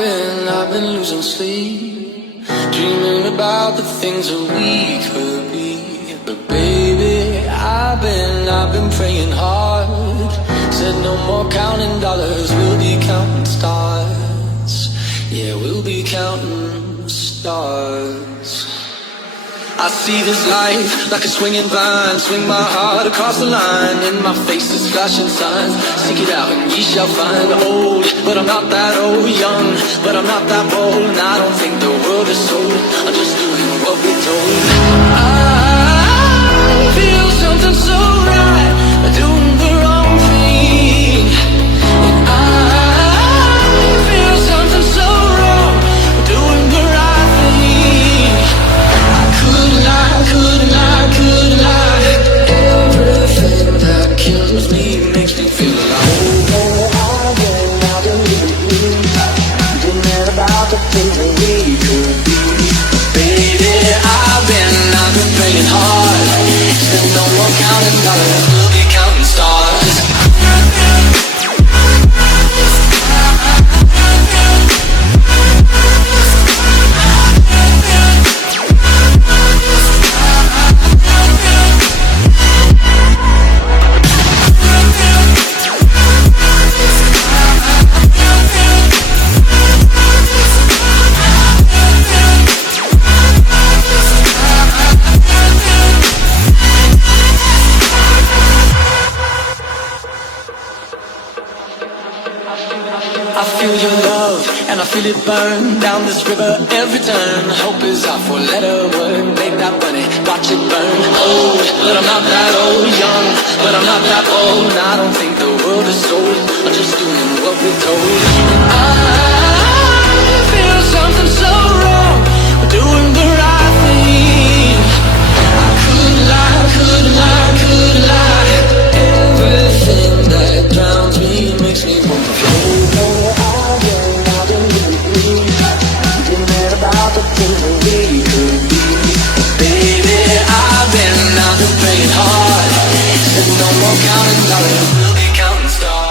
I've been losing sleep, dreaming about the things that we could be. But baby, I've been praying hard. Said no more counting dollars, we'll be counting stars. Yeah, we'll be counting stars. I see this life like a swinging vine, swing my heart across the line. In my face is flashing signs, seek it out and ye shall find. Old, but I'm not that old. Young, but I'm not that bold. And I don't think the world is sold, I'm just doing what we're told. I feel something so right, but doing the wrong thing. And I feel something so wrong, but doing the right thing. Couldn't lie. Everything that kills me makes me feel alive. I've been dreaming about the things that we could be. Baby, I've been praying hard. Said no more counting dollars, we'll be counting stars. I feel your love, and I feel it burn down this river every turn. Hope is our four-letter word, make that money, watch it burn. Old, but I'm not that old. Young, but I'm not that old. And I don't think the world is sold, I'm just doing what we're told. I feel something so wrong, but doing the right thing. I couldn't lie. Everything that drowns me makes me want to float. About the things that we could be. Baby, I've been praying hard. Said no more counting dollars, we'll be counting stars.